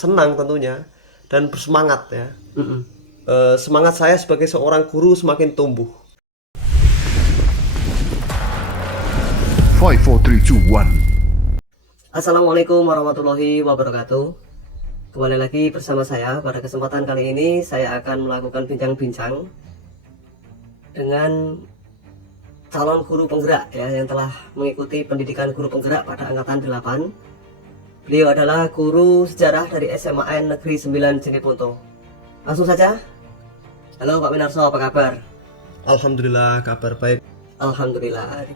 senang tentunya dan bersemangat ya. Mm-mm. Semangat saya sebagai seorang guru semakin tumbuh. 5, 4, 3, 2, 1. Assalamualaikum warahmatullahi wabarakatuh. Kembali lagi bersama saya. Pada kesempatan kali ini saya akan melakukan bincang-bincang dengan calon guru penggerak ya, yang telah mengikuti pendidikan guru penggerak pada angkatan 8. Beliau adalah guru sejarah dari SMAN Negeri 9 Jeneponto. Langsung saja. Halo Pak Winarso, apa kabar? Alhamdulillah, kabar baik. Alhamdulillah.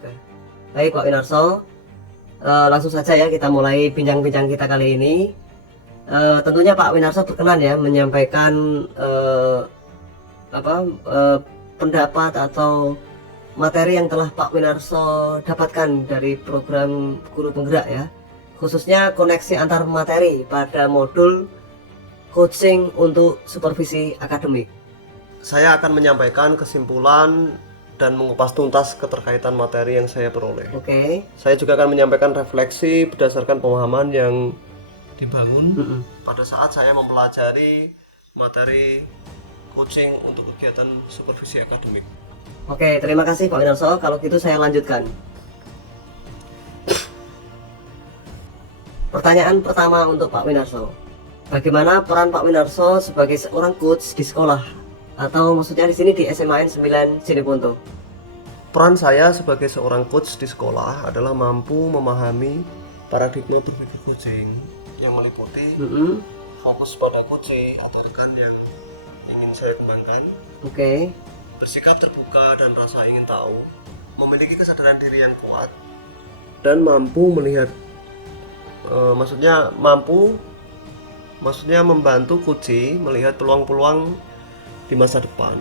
Baik Pak Winarso, langsung saja ya kita mulai bincang-bincang kita kali ini. Tentunya Pak Winarso berkenan ya menyampaikan pendapat atau materi yang telah Pak Winarso dapatkan dari program guru penggerak ya, khususnya koneksi antar materi pada modul coaching untuk supervisi akademik. Saya akan menyampaikan kesimpulan dan mengupas tuntas keterkaitan materi yang saya peroleh. Oke. Saya juga akan menyampaikan refleksi berdasarkan pemahaman yang dibangun pada saat saya mempelajari materi coaching untuk kegiatan supervisi akademik. Oke, terima kasih Pak Winarso. Kalau gitu saya lanjutkan. Pertanyaan pertama untuk Pak Winarso. Bagaimana peran Pak Winarso sebagai seorang coach di sekolah? Atau maksudnya di sini di SMAN 9 Jeneponto. Peran saya sebagai seorang coach di sekolah adalah mampu memahami paradigma berpikir coaching yang meliputi fokus pada coach atau rekan yang ingin saya kembangkan. Oke. Bersikap terbuka dan rasa ingin tahu, memiliki kesadaran diri yang kuat, dan mampu melihat, maksudnya membantu coach melihat peluang-peluang di masa depan.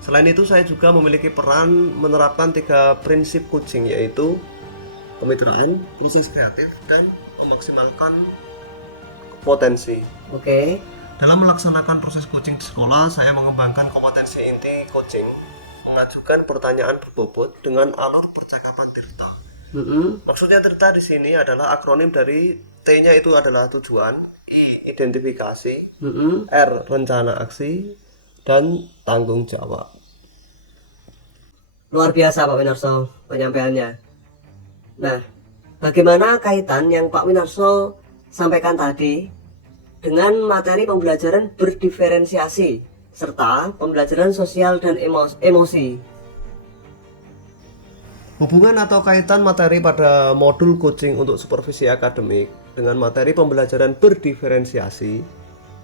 Selain itu saya juga memiliki peran menerapkan 3 prinsip coaching, yaitu kemitraan, proses kreatif, dan memaksimalkan potensi. Oke. Dalam melaksanakan proses coaching di sekolah, saya mengembangkan kompetensi inti coaching, mengajukan pertanyaan berbobot dengan alur percakapan Tirta. Maksudnya Tirta di sini adalah akronim dari T-nya itu adalah tujuan, I identifikasi, R rencana aksi, dan tanggung jawab. Luar biasa Pak Winarso penyampaiannya. Nah, bagaimana kaitan yang Pak Winarso sampaikan tadi dengan materi pembelajaran berdiferensiasi serta pembelajaran sosial dan emosi? Hubungan atau kaitan materi pada modul coaching untuk supervisi akademik dengan materi pembelajaran berdiferensiasi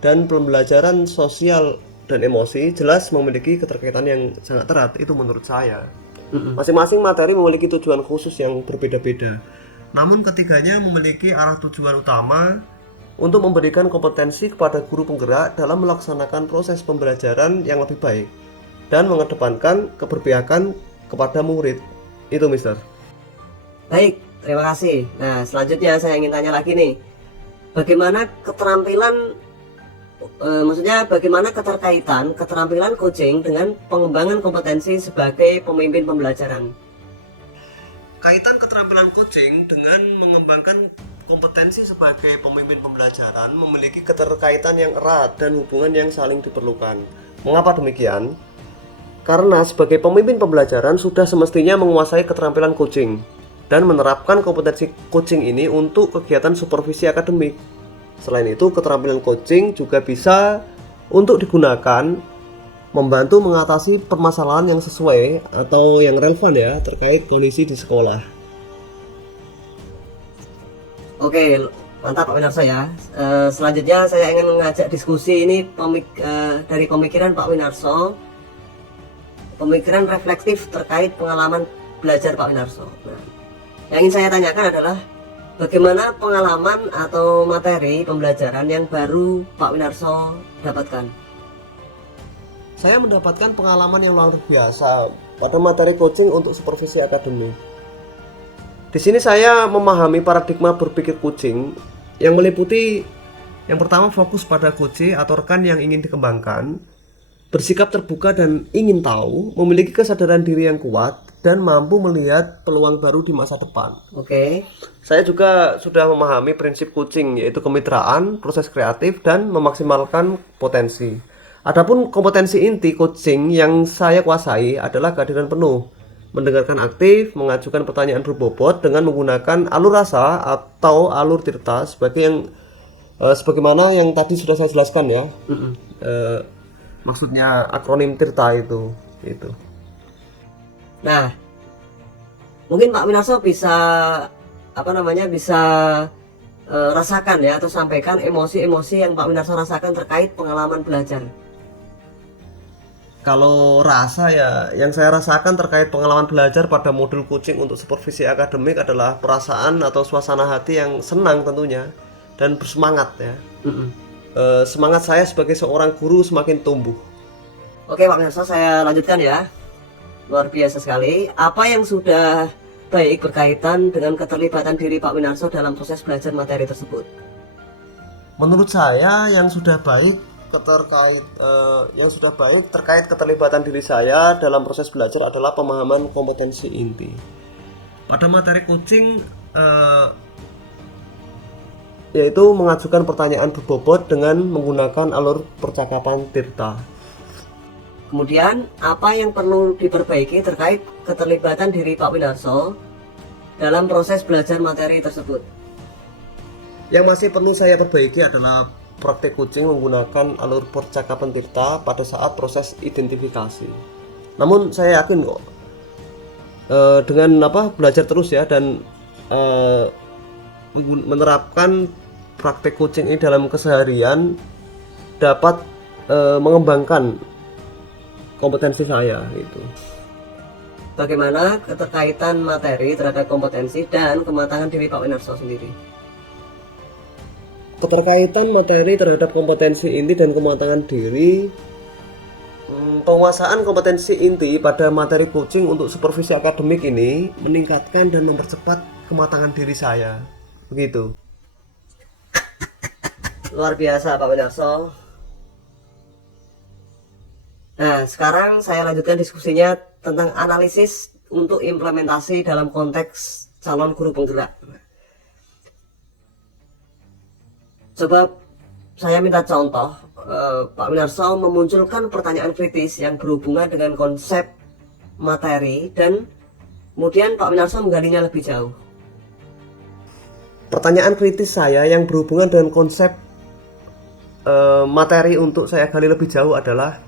dan pembelajaran sosial dan emosi jelas memiliki keterkaitan yang sangat erat, itu menurut saya. Masing-masing materi memiliki tujuan khusus yang berbeda-beda. Namun ketiganya memiliki arah tujuan utama untuk memberikan kompetensi kepada guru penggerak dalam melaksanakan proses pembelajaran yang lebih baik dan mengedepankan keberpihakan kepada murid. Itu, Mister. Baik, terima kasih. Nah, selanjutnya saya ingin tanya lagi nih. Bagaimana bagaimana keterampilan coaching dengan pengembangan kompetensi sebagai pemimpin pembelajaran? Kaitan keterampilan coaching dengan mengembangkan kompetensi sebagai pemimpin pembelajaran memiliki keterkaitan yang erat dan hubungan yang saling diperlukan. Mengapa demikian? Karena sebagai pemimpin pembelajaran sudah semestinya menguasai keterampilan coaching dan menerapkan kompetensi coaching ini untuk kegiatan supervisi akademik. Selain itu, keterampilan coaching juga bisa untuk digunakan membantu mengatasi permasalahan yang sesuai atau yang relevan ya terkait kondisi di sekolah. Oke, mantap Pak Winarso ya. Selanjutnya saya ingin mengajak diskusi ini dari pemikiran Pak Winarso, pemikiran reflektif terkait pengalaman belajar Pak Winarso. Nah, yang ingin saya tanyakan adalah bagaimana pengalaman atau materi pembelajaran yang baru Pak Winarso dapatkan? Saya mendapatkan pengalaman yang luar biasa pada materi coaching untuk supervisi akademik. Di sini saya memahami paradigma berpikir coaching yang meliputi yang pertama fokus pada coach atau rekan yang ingin dikembangkan, bersikap terbuka dan ingin tahu, memiliki kesadaran diri yang kuat, dan mampu melihat peluang baru di masa depan. Oke. Saya juga sudah memahami prinsip coaching, yaitu kemitraan, proses kreatif, dan memaksimalkan potensi. Adapun kompetensi inti coaching yang saya kuasai adalah kehadiran penuh, mendengarkan aktif, mengajukan pertanyaan berbobot dengan menggunakan alur rasa atau alur tirta sebagaimana yang tadi sudah saya jelaskan ya. Maksudnya akronim tirta itu. Nah, mungkin Pak Winarso bisa bisa rasakan ya, atau sampaikan emosi-emosi yang Pak Winarso rasakan terkait pengalaman belajar. Kalau rasa ya, yang saya rasakan terkait pengalaman belajar pada modul coaching untuk supervisi akademik adalah perasaan atau suasana hati yang senang tentunya dan bersemangat ya. Semangat saya sebagai seorang guru semakin tumbuh. Oke Pak Winarso, saya lanjutkan ya. Luar biasa sekali. Apa yang sudah baik berkaitan dengan keterlibatan diri Pak Winarso dalam proses belajar materi tersebut? Menurut saya yang sudah baik terkait keterlibatan diri saya dalam proses belajar adalah pemahaman kompetensi inti. Pada materi coaching yaitu mengajukan pertanyaan berbobot dengan menggunakan alur percakapan tirta. Kemudian, apa yang perlu diperbaiki terkait keterlibatan diri Pak Winarso dalam proses belajar materi tersebut? Yang masih perlu saya perbaiki adalah praktek coaching menggunakan alur percakapan tirta pada saat proses identifikasi. Namun saya yakin kok dengan belajar terus ya dan menerapkan praktek coaching ini dalam keseharian dapat mengembangkan kompetensi saya itu. Bagaimana keterkaitan materi terhadap kompetensi dan kematangan diri Pak Winarso sendiri? Keterkaitan materi terhadap kompetensi inti dan kematangan diri. Penguasaan kompetensi inti pada materi coaching untuk supervisi akademik ini meningkatkan dan mempercepat kematangan diri saya. Begitu. Luar biasa Pak Winarso. Nah, sekarang saya lanjutkan diskusinya tentang analisis untuk implementasi dalam konteks calon guru penggerak. Coba saya minta contoh, Pak Winarso memunculkan pertanyaan kritis yang berhubungan dengan konsep materi dan kemudian Pak Winarso menggalinya lebih jauh. Pertanyaan kritis saya yang berhubungan dengan konsep materi untuk saya gali lebih jauh adalah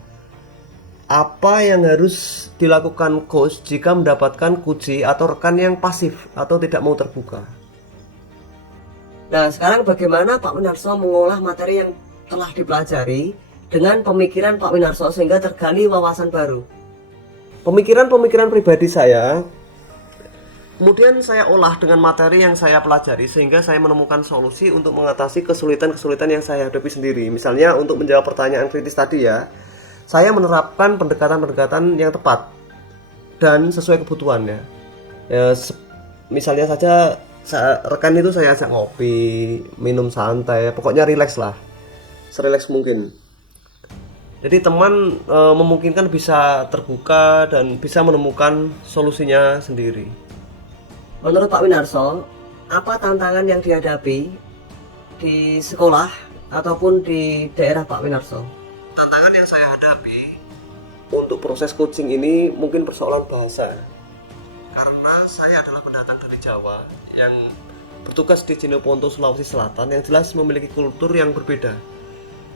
apa yang harus dilakukan coach jika mendapatkan kunci atau rekan yang pasif atau tidak mau terbuka. Nah, sekarang bagaimana Pak Winarso mengolah materi yang telah dipelajari dengan pemikiran Pak Winarso sehingga tergali wawasan baru? Pemikiran pribadi saya kemudian saya olah dengan materi yang saya pelajari sehingga saya menemukan solusi untuk mengatasi kesulitan-kesulitan yang saya hadapi sendiri. Misalnya untuk menjawab pertanyaan kritis tadi ya, saya menerapkan pendekatan-pendekatan yang tepat dan sesuai kebutuhannya. Misalnya saja rekan itu saya ajak ngopi, minum santai, pokoknya rileks lah, serileks mungkin. Jadi teman memungkinkan bisa terbuka dan bisa menemukan solusinya sendiri. Menurut Pak Winarso, apa tantangan yang dihadapi di sekolah ataupun di daerah Pak Winarso? Tantangan yang saya hadapi untuk proses coaching ini mungkin persoalan bahasa. Karena saya adalah pendatang dari Jawa yang bertugas di Cineponto, Sulawesi Selatan yang jelas memiliki kultur yang berbeda.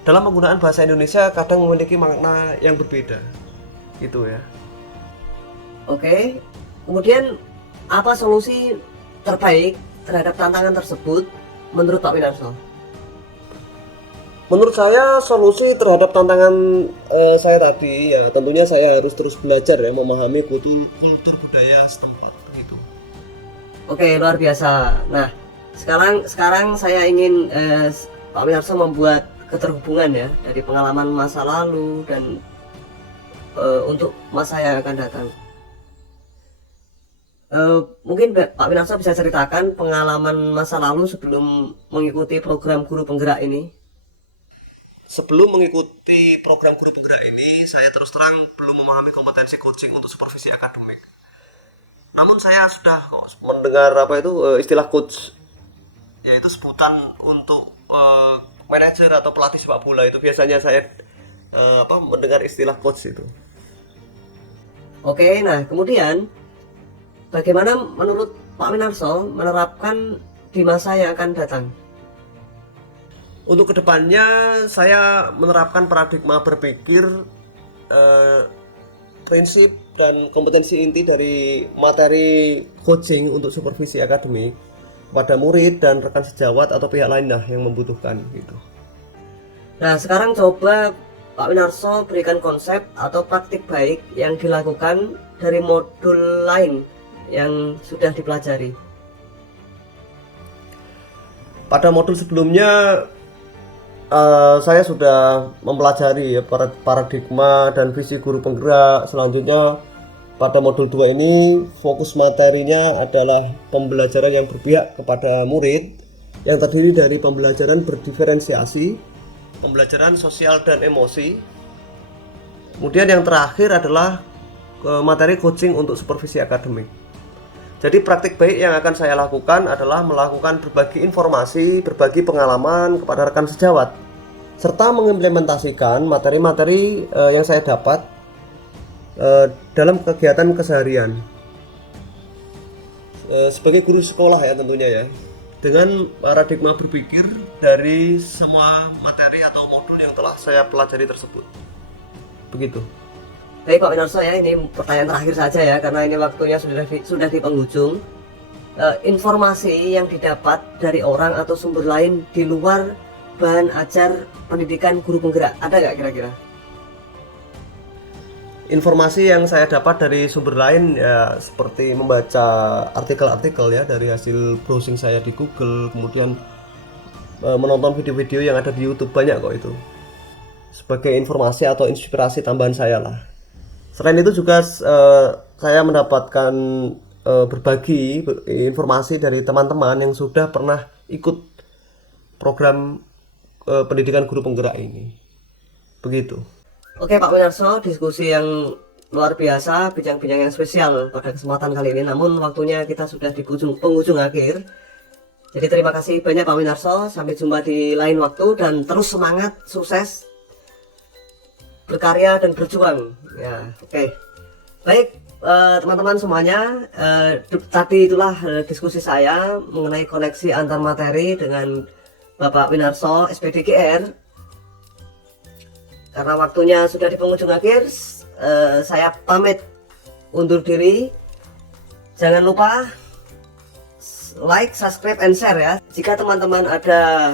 Dalam penggunaan bahasa Indonesia kadang memiliki makna yang berbeda. Gitu ya. Oke. Kemudian apa solusi terbaik terhadap tantangan tersebut menurut Pak Winarso? Menurut saya solusi terhadap tantangan saya tadi ya tentunya saya harus terus belajar ya memahami kultur budaya setempat gitu. Oke, luar biasa. Nah, sekarang saya ingin Pak Winarso membuat keterhubungan ya dari pengalaman masa lalu dan untuk masa yang akan datang. Mungkin Pak Winarso bisa ceritakan pengalaman masa lalu sebelum mengikuti program guru penggerak ini. Sebelum mengikuti program guru penggerak ini, saya terus terang belum memahami kompetensi coaching untuk supervisi akademik. Namun saya sudah mendengar istilah coach, yaitu sebutan untuk manajer atau pelatih sepak bola. Itu biasanya saya mendengar istilah coach itu. Oke, nah kemudian bagaimana menurut Pak Winarso menerapkan di masa yang akan datang? Untuk kedepannya saya menerapkan paradigma berpikir, prinsip dan kompetensi inti dari materi coaching untuk supervisi akademik pada murid dan rekan sejawat atau pihak lain yang membutuhkan gitu. Nah sekarang coba Pak Winarso berikan konsep atau praktik baik yang dilakukan dari modul lain yang sudah dipelajari. Pada modul sebelumnya saya sudah mempelajari paradigma dan visi guru penggerak. Selanjutnya pada modul 2 ini fokus materinya adalah pembelajaran yang berpihak kepada murid, yang terdiri dari pembelajaran berdiferensiasi, pembelajaran sosial dan emosi. Kemudian yang terakhir adalah materi coaching untuk supervisi akademik. Jadi praktik baik yang akan saya lakukan adalah melakukan berbagi informasi, berbagi pengalaman kepada rekan sejawat, serta mengimplementasikan materi-materi yang saya dapat dalam kegiatan keseharian sebagai guru sekolah ya tentunya ya, dengan paradigma berpikir dari semua materi atau modul yang telah saya pelajari tersebut. Begitu. Baik Pak Winarso ya, ini pertanyaan terakhir saja ya, karena ini waktunya sudah di penghujung. Informasi yang didapat dari orang atau sumber lain di luar bahan ajar pendidikan guru penggerak, ada nggak kira-kira? Informasi yang saya dapat dari sumber lain ya seperti membaca artikel-artikel ya dari hasil browsing saya di Google, kemudian menonton video-video yang ada di YouTube, banyak kok itu sebagai informasi atau inspirasi tambahan saya lah. Selain itu juga saya mendapatkan berbagi informasi dari teman-teman yang sudah pernah ikut program pendidikan guru penggerak ini. Begitu. Oke Pak Winarso, diskusi yang luar biasa, bincang-bincang yang spesial pada kesempatan kali ini. Namun waktunya kita sudah di penghujung akhir. Jadi terima kasih banyak Pak Winarso. Sampai jumpa di lain waktu dan terus semangat, sukses, berkarya dan berjuang. Ya, oke. Baik, teman-teman semuanya, tadi itulah diskusi saya mengenai koneksi antar materi dengan Bapak Winarso SPDGR. Karena waktunya sudah di penghujung akhir, saya pamit undur diri. Jangan lupa like, subscribe, and share ya. Jika teman-teman ada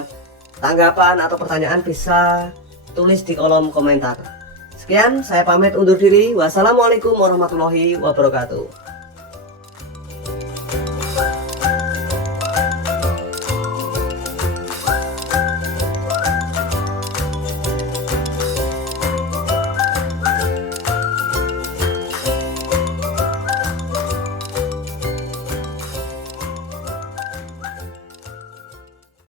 tanggapan atau pertanyaan bisa tulis di kolom komentar. Sekian, saya pamit undur diri. Wassalamualaikum warahmatullahi wabarakatuh.